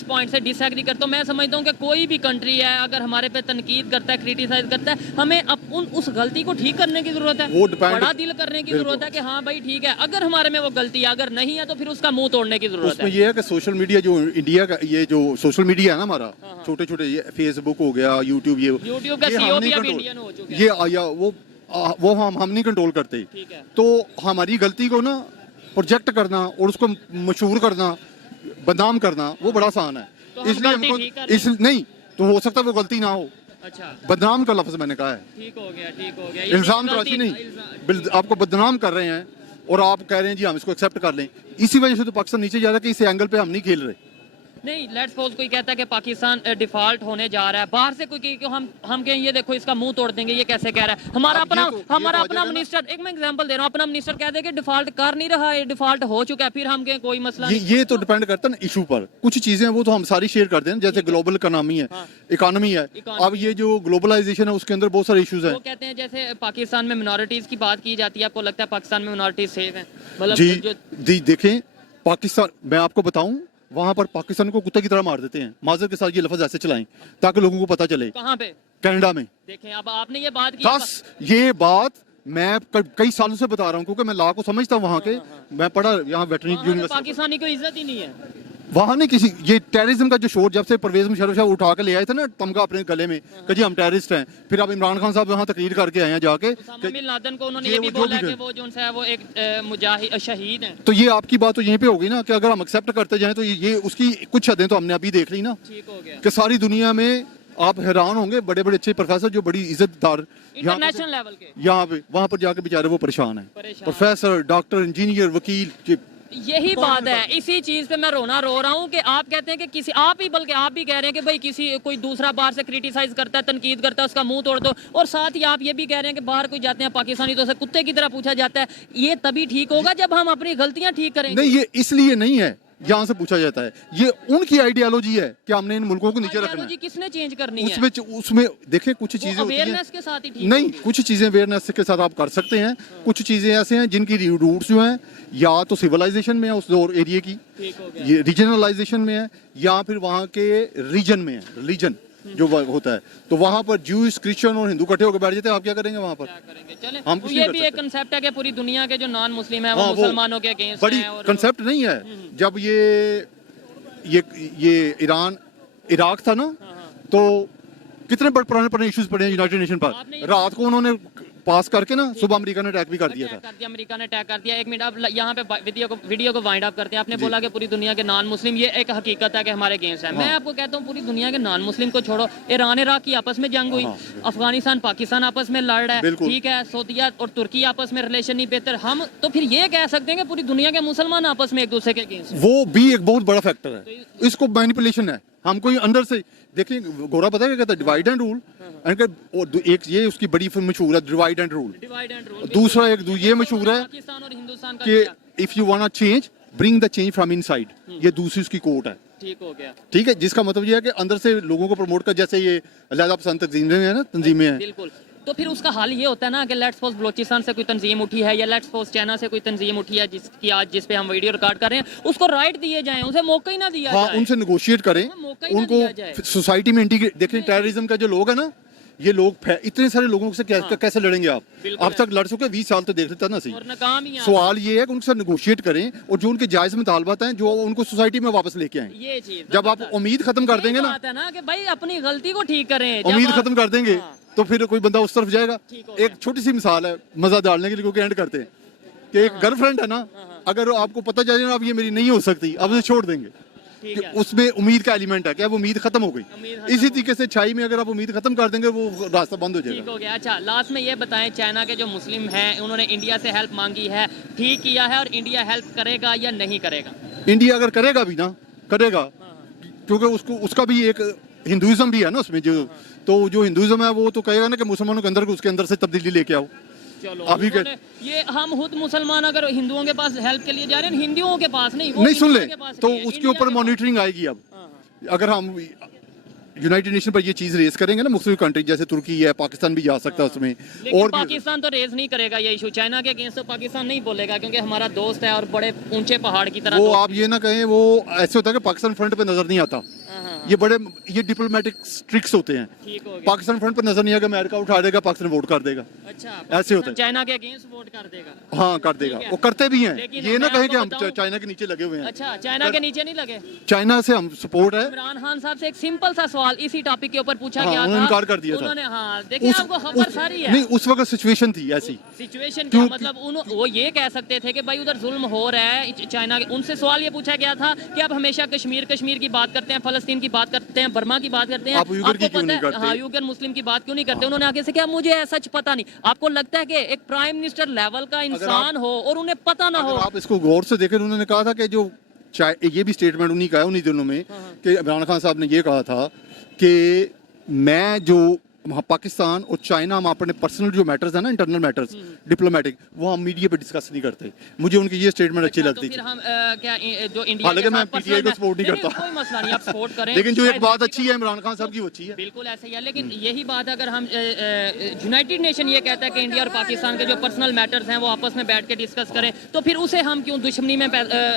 पॉइंट से डिसएग्री करता हूँ। मैं समझता हूँ कि कोई भी कंट्री है अगर हमारे पे तनकीद करता है, क्रिटिसाइज करता है, हमें उस गलती को ठीक करने की जरूरत है, वो depend- बड़ा दिल करने की जरूरत है कि हाँ भाई ठीक है, अगर हमारे में वो गलती है, अगर नहीं है तो फिर उसका मुंह तोड़ने की जरूरत उसमें है। ये है कि सोशल मीडिया जो इंडिया का, ये जो सोशल मीडिया है ना हमारा, छोटे छोटे, ये फेसबुक हो गया, यूट्यूब, YouTube का ये CEO हम भी नहीं अब control- इंडियन हो चुके हैं। ये वो हम नहीं कंट्रोल करते। ठीक है। तो हमारी गलती को ना प्रोजेक्ट करना और उसको मशहूर करना, बदनाम करना, वो बड़ा आसान है। तो हम इसलिए गलती ठीक कर रहे इस नहीं तो हो सकता है वो गलती ना हो। अच्छा, बदनाम का लफ्ज मैंने कहा है, ठीक हो गया, ठीक हो गया। इल्जाम तराशी नहीं, आपको बदनाम कर रहे हैं और आप कह रहे हैं जी हम इसको एक्सेप्ट कर लें। इसी वजह से तो पाकिस्तान नीचे जा रहा है कि इस एंगल पे हम नहीं खेल रहे। नहीं, लेट्स सपोज कोई कहता है कि पाकिस्तान डिफॉल्ट होने जा रहा है, बाहर से कोई कहे कि हम कहें ये देखो इसका मुंह तोड़ देंगे, ये कैसे कह रहा है। हमारा अब ये अपना तो आ अपना जाएगा ना। मिनिस्टर, एक मैं एग्जांपल दे रहा हूँ, अपना मिनिस्टर कह दे कि डिफॉल्ट कर नहीं रहा है, डिफॉल्ट हो चुका है, फिर हम कहें कोई मसला नहीं। ये तो डिपेंड करता है ना इशू पर। कुछ चीजें वो तो हम सारी शेयर करते हैं, जैसे ग्लोबल इकोनॉमी है, इकोनॉमी है। Economy अब ये जो ग्लोबलाइजेशन है उसके अंदर बहुत सारे इश्यूज हैं। वो कहते हैं जैसे पाकिस्तान में मिनॉरिटीज की बात की जाती है, आपको लगता है पाकिस्तान में मिनॉरिटीज सेफ हैं? जी देखें, पाकिस्तान, मैं आपको बताऊं, वहां पर पाकिस्तान को कुत्ते की तरह मार देते हैं। माजर के साथ ये लफ्ज ऐसे चलाएं ताकि लोगों को पता चले। कहाँ पे? कनाडा में। देखें, अब आपने ये बात की, बस ये बात मैं कई सालों से बता रहा हूँ, क्योंकि मैं लॉ को समझता हूँ वहाँ के। मैं पढ़ा यहाँ वेटरनरी वहाँ पे यूनिवर्सिटी, पाकिस्तानी को इज्जत ही नहीं है। वहाँ नहीं किसी, ये टेररिज्म का जो शोर जब से परवेज मुशर्रफ साहब उठा के ले आए थे ना तमगा अपने गले में कि जी हम टेररिस्ट हैं, फिर अब इमरान खान साहब यहाँ तकरीर करके आए हैं जाके उसामा बिन लादेन को उन्होंने ये ये भी वो जो बोला भी कि है। वो जो है वो एक मुजाहिद शहीद हैं। तो ये आपकी बात तो यहीं पे होगी ना कि अगर हम एक्सेप्ट करते जाएं तो ये उसकी कुछ हदें तो हमने अभी देख ली ना, ठीक हो गया। कि सारी दुनिया में आप हैरान होंगे, बड़े बड़े अच्छे प्रोफेसर जो बड़ी इज्जतदार इंटरनेशनल लेवल के यहाँ पे वहाँ पर जाके बेचारे वो परेशान है। परेशान। प्रोफेसर, डॉक्टर, इंजीनियर, वकील, यही बात है, इसी चीज पे मैं रो रहा हूँ कि आप कहते हैं कि किसी, आप ही बल्कि आप भी कह रहे हैं कि भाई किसी कोई दूसरा बाहर से क्रिटिसाइज करता है, तनकीद करता है, उसका मुंह तोड़ दो, और साथ ही आप ये भी कह रहे हैं कि बाहर कोई जाते हैं पाकिस्तानी तो उसे कुत्ते की तरह पूछा जाता है। ये तभी ठीक होगा जब हम अपनी गलतियां ठीक करेंगे। नहीं, ये इसलिए नहीं है यहाँ से पूछा जाता है, ये उनकी आइडियोलॉजी है कि हमने इन मुल्कों को नीचे रखना आइडियोलॉजी है। किसने चेंज करनी है? उसमें देखें कुछ चीजें होती हैं, अवेयरनेस के साथ ही ठीक नहीं, होगी। कुछ चीजें अवेयरनेस के साथ आप कर सकते हैं। कुछ चीजें ऐसे हैं जिनकी रूट्स जो हैं या तो सिविलाइजेशन में है उस दौर एरिया की, ठीक हो गया। ये रीजनलाइजेशन में है, या फिर वहाँ के रीजन में है, रिलीजन जो होता है। तो वहाँ पर ज्यूज, क्रिश्चियन और हिंदू इकट्ठे होकर बैठ जाते हैं, आप क्या करेंगे वहाँ पर? क्या करेंगे? चले, हम कुछ ये नहीं भी कर एक सकते। कंसेप्ट है कि पूरी दुनिया के जो नॉन मुस्लिम है वो हाँ, वो मुसलमानों के अगेंस्ट बड़ी हैं और कंसेप्ट नहीं है। जब ये ईरान इराक था ना, तो कितने बड़े पुराने इश्यूज पड़े हैं यूनाइटेड नेशन पर। आपने ये- रात को उन्होंने पास करके ना सुबह अमेरिका ने अटैक भी कर दिया अटैक था। कर दिया, अमेरिका ने अटैक कर दिया। एक मिनट, आप यहाँ पे वीडियो को वाइंड अप करते हैं। आपने बोला कि पूरी दुनिया के नॉन मुस्लिम, ये एक हकीकत है कि हमारे अगेंस्ट है। मैं आपको कहता हूँ पूरी दुनिया के नॉन मुस्लिम को छोड़ो, ईरान इराक की आपस में जंग हुई, अफगानिस्तान पाकिस्तान आपस में लड़ रहा है, बिल्कुल। ठीक है, सऊदीया और तुर्की आपस में रिलेशन नहीं बेहतर, हम तो फिर ये कह सकते हैं कि पूरी दुनिया के मुसलमान आपस में एक दूसरे के अगेंस्ट। वो भी एक बहुत बड़ा फैक्टर है, इसको मैनिपुलेशन है। हम कोई अंदर से देखिए, गोरा पता है क्या कहता है, डिवाइड एंड रूल। एक ये उसकी बड़ी फिल्म मशहूर है divide and rule. Divide and rule. दूसरा एक ये मशहूर है पाकिस्तान और हिंदुस्तान का कि if you want change bring the change from inside, ये दूसरी उसकी कोट है। ठीक हो गया। ठीक है, जिसका मतलब ये है कि अंदर से लोगों को प्रमोट कर, जैसे ये अलहदा पसंद तंजीमें हैं ना, तंजीमें हैं। बिल्कुल। तो फिर उसका हाल ये होता है ना कि लेट्स सपोज बलोचिस्तान से कोई तंजीम उठी है या लेट्स सपोज चाइना से कोई तंजीम उठी है जिसकी आज जिस पे हम वीडियो रिकॉर्ड कर रहे हैं, उसको राइट दिए जाएं, उसे मौका ही ना दिया हाँ, जाए। उनसे नेगोशिएट करें, मौका ही ना दिया जाए। उनको सोसाइटी में इंटीग्रेट। देखें टेररिज्म का जो लोग है ना, ये लोग इतने सारे लोगों से कैसे लड़ेंगे आप? अब तक लड़ चुके 20 साल तो देख लेता ना सही। और नाकाम ही सवाल ये है कि उनसे नेगोशिएट करें और जो उनके जायज मुतालबात हैं जो उनको सोसाइटी में वापस लेके आए। ये चीज जब आप उम्मीद खत्म कर देंगे ना कि भाई अपनी गलती को ठीक करें, उम्मीद खत्म कर देंगे तो फिर कोई बंदा उस तरफ जाएगा। ठीक एक छोटी सी मिसाल है मजा डालने के लिए, क्योंकि एंड करते हैं कि एक गर्लफ्रेंड है ना, अगर आपको पता चले ना अब ये मेरी नहीं हो सकती, अब उसे छोड़ देंगे, ठीक है। उसमें उम्मीद का एलिमेंट है कि अब उम्मीद खत्म हो गई। इसी तरीके से छाई में अगर आप उम्मीद खत्म कर देंगे वो रास्ता बंद हो ठीक जाएगा। हो गया। अच्छा, लास्ट में ये बताएं, चाइना के जो मुस्लिम हैं उन्होंने इंडिया से हेल्प मांगी है, ठीक किया है, और इंडिया हेल्प करेगा या नहीं करेगा? इंडिया अगर करेगा भी ना, करेगा, क्योंकि उसको उसका भी एक हिंदुइज्म भी है ना उसमें, जो तो जो हिंदुइज्म है वो तो कहेगा ना कि मुसलमानों के अंदर उसके अंदर से तब्दीली लेके आओ। चलो अभी के ये हम खुद मुसलमान अगर हिंदुओं के पास हेल्प के लिए जा रहे हैं, हिंदुओं के पास नहीं, वो नहीं सुन ले इंडिया के पास तो नहीं है, उसके इंडिया ऊपर के मॉनिटरिंग आएगी। अब पास। अगर हम यूनाइटेड नेशन पर ये चीज रेस करेंगे ना, मुख्तलिफ कंट्री जैसे तुर्की है, पाकिस्तान भी जा सकता है उसमें, लेकिन और पाकिस्तान तो रेज नहीं करेगा ये इशू चाइना के अगेंस्ट, तो पाकिस्तान नहीं बोलेगा क्योंकि हमारा दोस्त है और बड़े ऊंचे पहाड़ की तरह वो दोस्त आप ये ना कहें, वो ऐसे होता है कि पाकिस्तान फ्रंट पे नजर नहीं आता। ये बड़े ये डिप्लोमेटिक ट्रिक्स होते हैं। ठीक हो गया। पाकिस्तान फ्रंट पे नजर नहीं आएगा, अमेरिका उठा देगा, पाकिस्तान वोट कर देगा। अच्छा, ऐसे होता है। चाइना के अगेंस्ट वोट कर देगा। हाँ कर देगा, ठीक है। वो करते भी हैं। लेकिन ये ना मैं कहें कि आपको हम बताऊं- चाइना के नीचे लगे हुए हैं। अच्छा, चाइना के नीचे नहीं लगे। चाइना से हम सपोर्ट है। इमरान खान साहब से एक सिंपल सा सवाल इसी टॉपिक के ऊपर पूछा हाँ, गया उन्होंने था, इनकार कर दिया था। उन्होंने, हाँ देखिए आपको खबर सारी है। नहीं, उस वक्त सिचुएशन थी ऐसी। सिचुएशन क्या क्यों- मतलब वो ये कह सकते थे कि भाई उधर जुल्म हो रहा है चाइना के। उनसे सवाल ये पूछा गया था कि आप हमेशा कश्मीर की बात करते हैं, फलस्तीन की बात करते हैं, बर्मा की बात करते हैं, आप उइगर की आपको क्यों पता नहीं है, करते? हाँ उइगर मुस्लिम की बात क्यों नहीं करते? उन्होंने आगे से क्या, मुझे सच पता नहीं। आपको लगता है कि एक प्राइम मिनिस्टर लेवल का इंसान हो और उन्हें पता ना हो? आप इसको गौर से देखें, उन्होंने कहा था कि जो ये भी स्टेटमेंट उन्हीं का है, उन्हीं दिनों में कि इमरान खान साहब ने ये कहा था कि मैं जो वहाँ पाकिस्तान और चाइना, हम अपने पर्सनल जो मैटर्स है ना, इंटरनल मैटर्स डिप्लोमेटिक, वो हम मीडिया पे डिस्कस नहीं करते। मुझे उनकी ये स्टेटमेंट अच्छी अच्छा, लगती तो थी। फिर हम जो इंडिया हालांकि के मैं साथ पीटीआई को personal- सपोर्ट नहीं करता। कोई मसला नहीं, आप सपोर्ट करें। लेकिन जो एक शायद बात किसी अच्छी है इमरान खान साहब की, वो अच्छी है। बिल्कुल ऐसे ही है, लेकिन यही बात अगर हम यूनाइटेड नेशन ये कहता है कि इंडिया और पाकिस्तान के जो पर्सनल मैटर्स हैं वो आपस में बैठ के डिस्कस करें, तो फिर उसे हम क्यों दुश्मनी में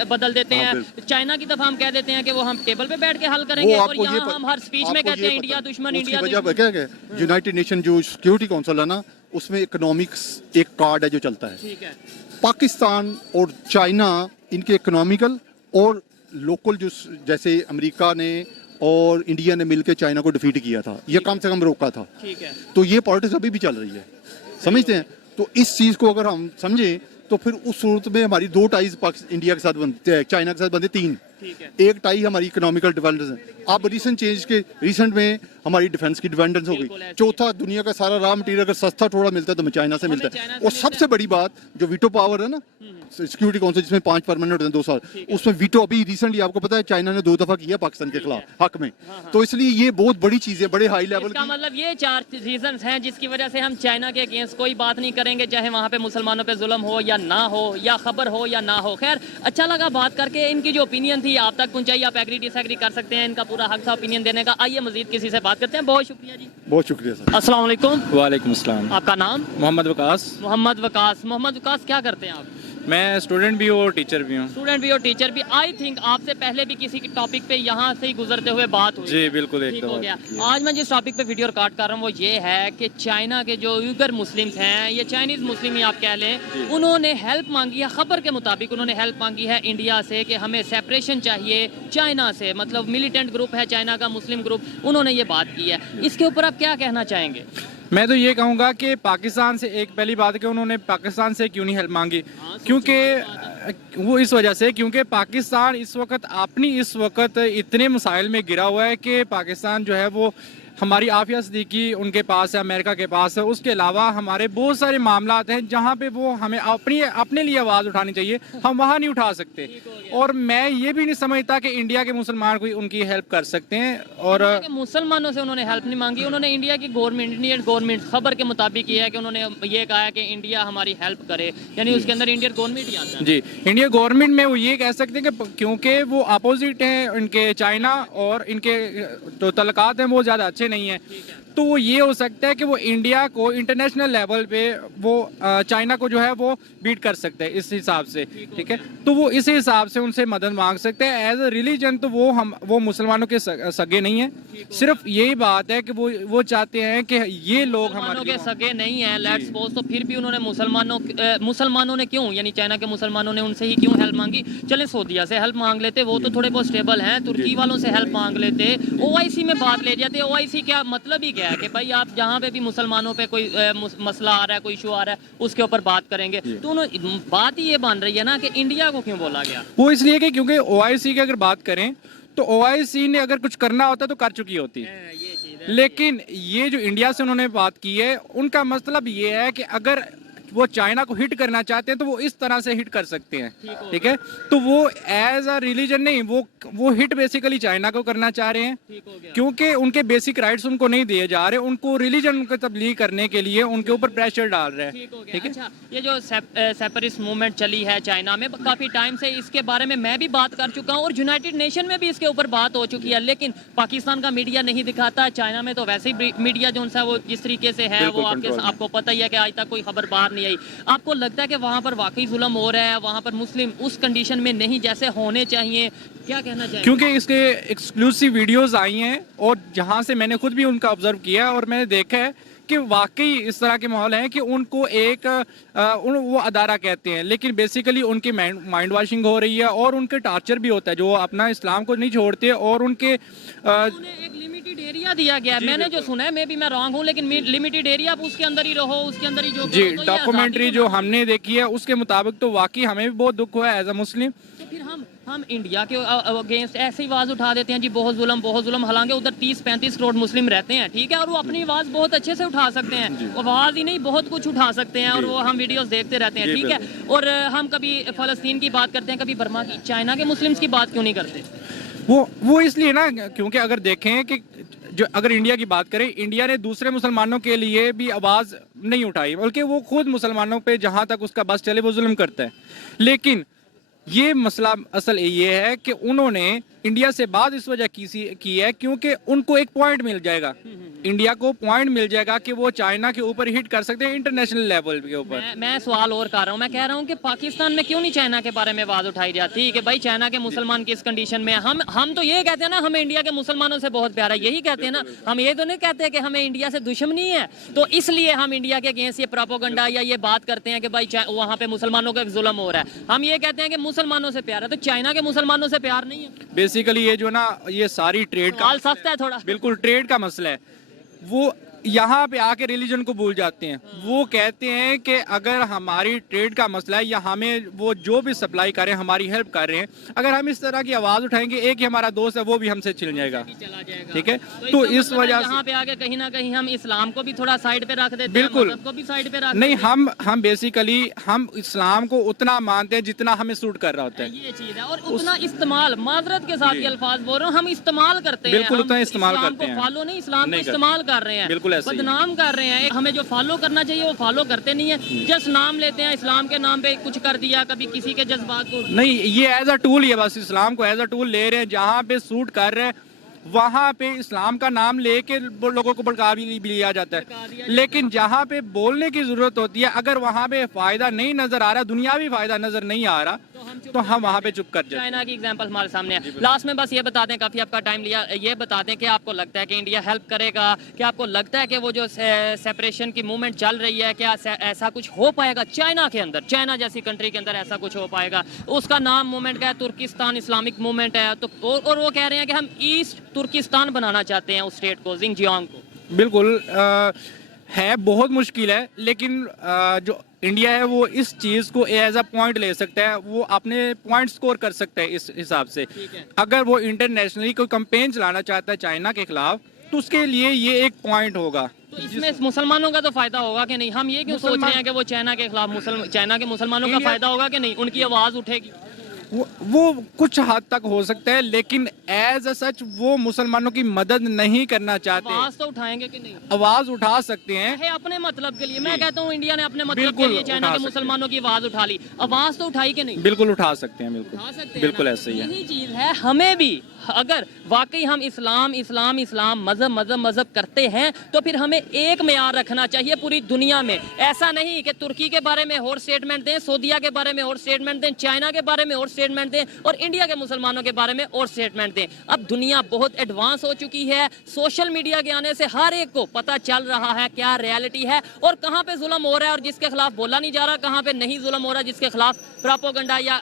बदल देते हाँ, हैं? चाइना की तरफ हम कह देते हैं कि वो हम टेबल पे बैठ के हल करेंगे, और यहाँ हम हर स्पीच में कहते हैं इंडिया दुश्मन, इंडिया दुश्मन। क्या यूनाइटेड नेशन जो सिक्योरिटी काउंसिल है ना, उसमें इकोनॉमिक्स एक कार्ड है जो चलता है। ठीक है। पाकिस्तान और चाइना इनके इकोनॉमिकल और लोकल जो, जैसे अमेरिका ने और इंडिया ने मिलकर चाइना को डिफीट किया था, ये कम से कम रोका था। ठीक है। तो ये पॉलिटिक्स अभी भी चल रही है, समझते हैं? तो इस चीज को अगर हम समझें तो फिर उस सूरत में हमारी दो टाइज इंडिया के साथ बनते हैं, चाइना के साथ बनते 3। ठीक है। एक टाई हमारी इकोनॉमिकल डिपेंडेंस है। अब रिसेंट में हमारी डिफेंस की डिपेंडेंस हो बिल्कुल गई। ऐसे ही। चौथा, दुनिया का सारा रॉ मटेरियल अगर सस्ता थोड़ा मिलता है तो हमें चाइना से मिलता चाइना है। से और मिलता सबसे बड़ी बात जो वीटो पावर है ना सिक्योरिटी काउंसिल, जिसमें 5 परमानेंट होते हैं 2 साल, उसमें वीटो अभी रिसेंटली आपको पता है चाइना ने 2 दफा किया पाकिस्तान के खिलाफ हक में। तो इसलिए ये बहुत बड़ी चीज है, बड़े हाई लेवल इसका की। मतलब ये 4 रीजंस हैं जिसकी वजह से हम चाइना के अगेंस्ट कोई बात नहीं करेंगे, चाहे वहाँ पे मुसलमानों पे जुल्म हो या ना हो, या खबर हो या ना हो। खैर, अच्छा लगा बात करके। इनकी जो ओपिनियन थी आप तक पहुंचाई, आप एग्री डिसएग्री कर सकते हैं, इनका पूरा हक था ओपिनियन देने का। आइए मजीद किसी से बात करते हैं। बहुत शुक्रिया जी। बहुत शुक्रिया सर। अस्सलाम वालेकुम। वालेकुम अस्सलाम। आपका नाम? मोहम्मद वकास। मोहम्मद वकास। मोहम्मद वकास, क्या करते हैं आप? मैं स्टूडेंट भी हूँ और टीचर भी हूँ। स्टूडेंट भी और टीचर भी। आई थिंक आपसे पहले भी किसी के टॉपिक पे यहाँ से ही गुजरते हुए बात हुई जी है। बिल्कुल, एक ठीक दफा हो गया। की है। आज मैं जिस टॉपिक पे वीडियो रिकॉर्ड कर रहा हूँ वो ये है कि चाइना के जो उइगर मुस्लिम्स हैं, ये चाइनीज मुस्लिम ही आप कह लें, उन्होंने हेल्प मांगी है। खबर के मुताबिक उन्होंने हेल्प मांगी है इंडिया से कि हमें सेपरेशन चाहिए चाइना से, मतलब मिलिटेंट ग्रुप है चाइना का, मुस्लिम ग्रुप, उन्होंने ये बात की है। इसके ऊपर आप क्या कहना चाहेंगे? मैं तो ये कहूँगा कि पाकिस्तान से, एक पहली बात है कि उन्होंने पाकिस्तान से क्यों नहीं हेल्प मांगी, क्योंकि वो इस वजह से क्योंकि पाकिस्तान इस वक्त इतने मसाइल में गिरा हुआ है कि पाकिस्तान जो है वो हमारी आफिया सिद्दीकी उनके पास है, अमेरिका के पास है। उसके अलावा हमारे बहुत सारे मामला हैं जहाँ पे वो हमें अपने लिए आवाज़ उठानी चाहिए, हम वहाँ नहीं उठा सकते। और मैं ये भी नहीं समझता कि इंडिया के मुसलमान कोई उनकी हेल्प कर सकते हैं। और मुसलमानों से उन्होंने हेल्प नहीं मांगी, उन्होंने इंडिया की गवर्नमेंट, इंडियन गवर्नमेंट खबर के मुताबिक ये है कि उन्होंने ये कहा है कि इंडिया हमारी हेल्प करे, यानी उसके अंदर इंडियन गवर्नमेंट ही आता है। जी, इंडिया गवर्नमेंट में वो ये कह सकते हैं कि क्योंकि वो अपोजिट हैं इनके चाइना, और इनके जो तल्लुकात हैं वो ज़्यादा अच्छे नहीं हैं, तो वो ये हो सकता है कि वो इंडिया को इंटरनेशनल लेवल पे वो चाइना को जो है वो बीट कर सकते हैं इस हिसाब से, ठीक है। तो वो इस हिसाब से उनसे मदद मांग सकते हैं। एज अ रिलीजन तो वो मुसलमानों के सगे नहीं है। सिर्फ यही बात है कि वो चाहते हैं कि ये लोग मुसलमानों के सगे नहीं है, लेट्स सपोज, तो फिर भी उन्होंने मुसलमानों ने क्यों, यानी चाइना के मुसलमानों ने उनसे ही क्यों हेल्प मांगी? चले सऊदीया से हेल्प मांग लेते, वो तो थोड़े बहुत स्टेबल हैं, तुर्की वालों से हेल्प मांग लेते, ओआईसी में बात ले जाते। ओआईसी क्या मतलब ही क्या है कि भाई आप जहाँ पे भी मुसलमानों पे कोई मसला आ रहा है, कोई इशू आ रहा है, उसके ऊपर बात करेंगे। तो बात ही ये बन रही है ना कि इंडिया को क्यों बोला गया? वो इसलिए कि क्योंकि ओआईसी की अगर बात करें तो ओआईसी ने अगर कुछ करना होता तो कर चुकी होती, लेकिन ये जो इंडिया से उन्होंने बात की है, उनका मतलब ये है कि अगर वो चाइना को हिट करना चाहते हैं तो वो इस तरह से हिट कर सकते हैं, ठीक है। तो वो एज अ रिलीजन नहीं, वो हिट बेसिकली चाइना को करना चाह रहे हैं, क्योंकि उनके बेसिक राइट्स उनको नहीं दिए जा रहे, उनको रिलीजन को तब्लीग करने के लिए उनके ऊपर प्रेशर डाल रहे हैं, ठीक है। अच्छा, ये जो सेपरेटिस्ट मूवमेंट चली है चाइना में काफी टाइम से, इसके बारे में मैं भी बात कर चुका हूँ और यूनाइटेड नेशन में भी इसके ऊपर बात हो चुकी है, लेकिन पाकिस्तान का मीडिया नहीं दिखाता। चाइना में तो वैसे ही मीडिया जो सा वो जिस तरीके से है वो आपको पता ही है कि आज तक कोई खबर बाहर नहीं आई। आपको लगता है कि वहाँ पर वाकई जुल्म हो रहा है, वहाँ पर मुस्लिम उस कंडीशन में नहीं जैसे होने चाहिए? क्या कहना चाहिए? क्योंकि इसके एक्सक्लूसिव वीडियोस आई हैं और जहाँ से मैंने खुद भी उनका ऑब्जर्व किया और मैंने देखा है कि वाकई इस तरह के माहौल है कि उनको एक वो अदारा कहते हैं, लेकिन बेसिकली उनकी माइंड वॉशिंग हो रही है और उनके टार्चर भी होता है, जो अपना इस्लाम को नहीं छोड़ते। और उनके एक लिमिटेड एरिया दिया गया है, मैंने जो सुना है, मैं भी मैं रॉन्ग हूँ, लेकिन लिमिटेड एरिया, आप उसके अंदर ही रहो, उसके अंदर ही जो जी डॉक्यूमेंट्री जो हमने देखी है उसके मुताबिक तो वाकई हमें भी बहुत दुख हुआ है एज अ मुस्लिम। तो फिर हम इंडिया के अगेंस्ट ऐसे ही आवाज उठा देते हैं जी, बहुत जुल्म, हालांकि उधर 30-35 करोड़ मुस्लिम रहते हैं, ठीक है, और वो अपनी आवाज बहुत अच्छे से उठा सकते हैं, आवाज ही नहीं बहुत कुछ उठा सकते हैं, और वो हम वीडियोस देखते रहते हैं, ठीक है। और हम कभी फलस्तीन की बात करते हैं, कभी बर्मा की, चाइना के मुस्लिम्स की बात क्यों नहीं करते? वो इसलिए ना, क्योंकि अगर देखें कि जो अगर इंडिया की बात करें, इंडिया ने दूसरे मुसलमानों के लिए भी आवाज़ नहीं उठाई, बल्कि वो खुद मुसलमानों पे जहाँ तक उसका बस चले वो जुल्म करता है। लेकिन ये मसला असल ये है कि उन्होंने इंडिया से बात इस वजह की है क्योंकि उनको एक पॉइंट मिल जाएगा, इंडिया को पॉइंट मिल जाएगा कि वो चाइना के ऊपर हिट कर सकते हैं इंटरनेशनल लेवल के ऊपर। मैं सवाल और कर रहा हूँ, मैं कह रहा हूँ कि पाकिस्तान में क्यों नहीं चाइना के बारे में आवाज उठाई जाती कि भाई चाइना के मुसलमान किस कंडीशन में? हम तो ये कहते हैं ना, हमें इंडिया के मुसलमानों से बहुत प्यार है, यही कहते हैं ना, हम ये तो नहीं कहते कि हमें इंडिया से दुश्मनी है, तो इसलिए हम इंडिया के अगेंस्ट ये प्रोपेगेंडा या ये बात करते हैं कि भाई वहाँ पे मुसलमानों का जुल्म हो रहा है। हम ये कहते हैं कि मुसलमानों से प्यार है, तो चाइना के मुसलमानों से प्यार नहीं है। बेसिकली ये जो ना, ये सारी ट्रेड का सख्त है थोड़ा, बिल्कुल ट्रेड का मसला है। वो यहाँ पे आके रिलीजन को भूल जाते हैं। वो कहते हैं कि अगर हमारी ट्रेड का मसला है या हमें वो जो भी सप्लाई कर रहे हैं, हमारी हेल्प कर रहे हैं, अगर हम इस तरह की आवाज उठाएंगे, एक ही हमारा दोस्त है वो भी हमसे छिल जाएगा, ठीक है। तो इस वजह से यहाँ पे आगे कहीं ना कहीं हम इस्लाम को भी थोड़ा साइड पे रख देते हैं, बिल्कुल को भी साइड पे रख नहीं, हम बेसिकली हम इस्लाम को उतना मानते हैं जितना हमें सूट कर रहा होता है, ये चीज है। और उतना इस्तेमाल, माजरत के साथ ये अल्फाज बोल रहे हो, हम इस्तेमाल करते हैं, बिल्कुल उतना इस्तेमाल करते हैं, फॉलो नहीं, इस्लाम को इस्तेमाल कर रहे हैं, बिल्कुल ऐसे बदनाम कर रहे हैं। हमें जो फॉलो करना चाहिए वो फॉलो करते नहीं है, जस्ट नाम लेते हैं, इस्लाम के नाम पे कुछ कर दिया, कभी किसी के जज्बात को नहीं, ये एज अ टूल, ये बस इस्लाम को एज अ टूल ले रहे हैं, जहाँ पे सूट कर रहे हैं वहाँ पे इस्लाम का नाम लेके लोगों को भड़का भी लिया जाता है। लेकिन जहाँ पे बोलने की जरूरत होती है, अगर वहाँ पे फायदा नहीं नजर आ रहा, दुनियावी फायदा नजर नहीं आ रहा, तो हम वहाँ पे चुप कर जाते हैं। चाइना की एग्जांपल हमारे सामने है। लास्ट में बस ये बता दें, काफी आपका टाइम लिया, ये बता दें कि आपको लगता है कि इंडिया हेल्प करेगा? क्या आपको लगता है कि वो जो सेपरेशन की मूवमेंट चल रही है, क्या ऐसा कुछ हो पाएगा चाइना के अंदर, चाइना जैसी कंट्री के अंदर ऐसा कुछ हो पाएगा? उसका नाम मूवमेंट का है तुर्किस्तान इस्लामिक मूवमेंट है, तो और वो कह रहे हैं कि हम ईस्ट तुर्किस्तान बनाना चाहते हैं उस स्टेट को, जिंगजियांग को। बिल्कुल है, बहुत मुश्किल है, लेकिन जो इंडिया है वो इस चीज़ को एज अ पॉइंट ले सकता है, वो अपने पॉइंट स्कोर कर सकता है इस हिसाब से। अगर वो इंटरनेशनली कोई कैंपेन चलाना चाहता है चाइना के खिलाफ, तो उसके लिए ये एक पॉइंट होगा। तो इसमें मुसलमानों का तो फायदा होगा कि नहीं? हम ये क्यों सोच रहे हैं कि वो चाइना के खिलाफ चाइना के मुसलमानों का फायदा होगा कि नहीं? उनकी आवाज उठेगी? वो कुछ हद तक हो सकता है, लेकिन एज सच वो मुसलमानों की मदद नहीं करना चाहते। आवाज तो उठाएंगे कि नहीं? आवाज उठा सकते हैं है अपने मतलब के लिए। मैं कहता हूँ इंडिया ने अपने मतलब के लिए चाइना के मुसलमानों की आवाज उठा ली, आवाज तो उठाई कि नहीं? बिल्कुल उठा सकते हैं, बिल्कुल उठा सकते हैं बिल्कुल ना? ऐसा ही है। यही चीज है, हमें भी अगर वाकई हम इस्लाम इस्लाम इस्लाम मजहब मजहब मजहब करते हैं तो फिर हमें एक मेयार रखना चाहिए पूरी दुनिया में। ऐसा नहीं कि तुर्की के बारे में और स्टेटमेंट दें, सऊदीया के बारे में और स्टेटमेंट दें, चाइना के बारे में और स्टेटमेंट दें और इंडिया के मुसलमानों के बारे में और स्टेटमेंट दें। अब दुनिया बहुत एडवांस हो चुकी है, सोशल मीडिया के आने से हर एक को पता चल रहा है क्या रियलिटी है और कहाँ पे जुल्म हो रहा है और जिसके खिलाफ बोला नहीं जा रहा, कहाँ पे नहीं जुल्म हो रहा, जिसके खिलाफ प्रोपेगेंडा या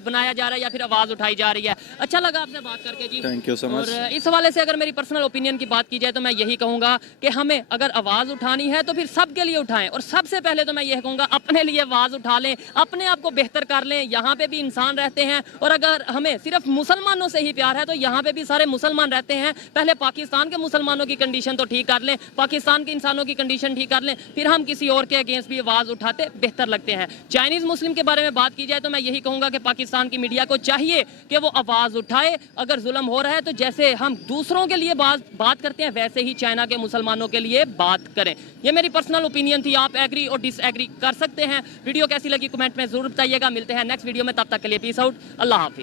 बनाया जा रहा है या फिर आवाज उठाई जा रही है। अच्छा लगा आपसे बात करके जी, थैंक यू सो मच। और इस हवाले से अगर मेरी पर्सनल ओपिनियन की बात की जाए तो मैं यही कहूंगा कि हमें अगर आवाज उठानी है तो फिर सबके लिए उठाएं और सबसे पहले तो मैं यह कहूंगा अपने लिए आवाज उठा लें, अपने आप को बेहतर कर लें। यहाँ पे भी इंसान रहते हैं और अगर हमें सिर्फ मुसलमानों से ही प्यार है तो यहाँ पे भी सारे मुसलमान रहते हैं। पहले पाकिस्तान के मुसलमानों की कंडीशन तो ठीक कर लें, पाकिस्तान के इंसानों की कंडीशन ठीक कर लें, फिर हम किसी और के अगेंस्ट भी आवाज उठाते बेहतर लगते हैं। चाइनीज मुस्लिम के बारे में बात की जाए तो मैं यही कहूंगा कि पाकिस्तान की मीडिया को चाहिए कि वो आवाज उठाए। अगर जुल्म हो रहा है तो जैसे हम दूसरों के लिए बात करते हैं वैसे ही चाइना के मुसलमानों के लिए बात करें। ये मेरी पर्सनल ओपिनियन थी, आप एग्री और डिसएग्री कर सकते हैं। वीडियो कैसी लगी कमेंट में जरूर बताइएगा। मिलते हैं नेक्स्ट वीडियो में, तब तक के लिए पीस आउट, अल्लाह हाफिज।